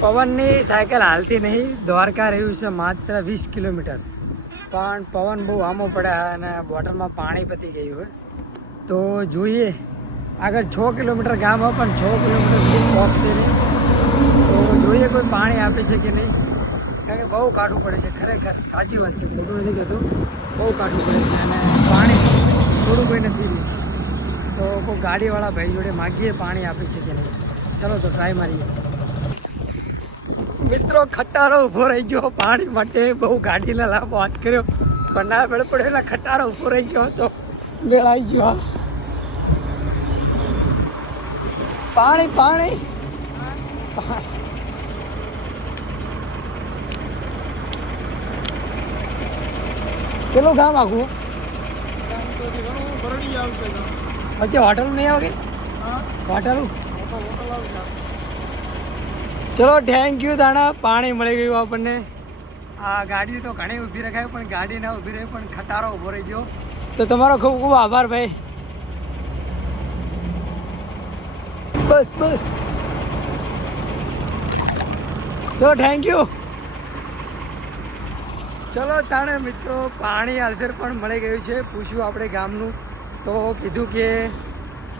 પવનની સાયકલ હાલતી નહીં. દ્વારકા રહ્યું છે માત્ર 20 કિલોમીટર, પણ પવન બહુ આમો પડે અને બોટલમાં પાણી પતી ગયું હોય. તો જોઈએ, આગળ 6 કિલોમીટર ગામ હોય પણ 6 કિલોમીટર સુધી પહોંચશે નહીં. તો જોઈએ કોઈ પાણી આપે છે કે નહીં, કારણ કે બહુ કાઢવું પડે છે. ખરેખર સાચી વાત છે, ખોટું નથી કહેતું, બહુ કાઢવું પડે છે અને પાણી થોડું કોઈ નથી રહ્યું. તો કોઈ ગાડીવાળા ભાઈ જોડે માગીએ પાણી આપે છે કે નહીં. ચાલો તો ટ્રાય મારીએ. મિત્રો ખટારો ઊભો રહી ગયો પાણી માટે. બહુ ગાડીના લાભ વાત કર્યો પણ ના મેળ પડે એટલે ખટારો ઊભો રહી ગયો તો મેળાઈ ગયો. પાણી પાણી કેટલું ગામ આખું વચ્ચે હોટલ નહીં આવે કે હોટલ? ચલો થેન્ક યુ દાણા, પાણી મળી ગયું આપણને. આ ગાડી તો ઘણી ઊભી રખાય પણ ગાડી ના ઊભી રહી પણ ખટારો ઊભો રહી ગયો. તો તમારો ખૂબ ખૂબ આભાર ભાઈ. બસ બસ ચલો થેન્ક યુ. ચલો તાણે મિત્રો પાણી આલ્ફેર પણ મળી ગયું છે. પૂછ્યું આપણે ગામનું તો કીધું કે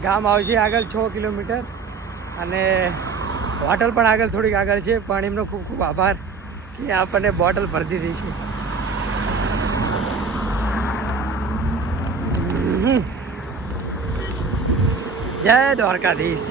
ગામ આવશે આગળ 6 કિલોમીટર અને હોટલ પણ આગળ થોડીક આગળ છે. પણ એમનો ખૂબ ખૂબ આભાર કે આપણને બોટલ ભરી દીધી છે. જય દ્વારકાધીશ.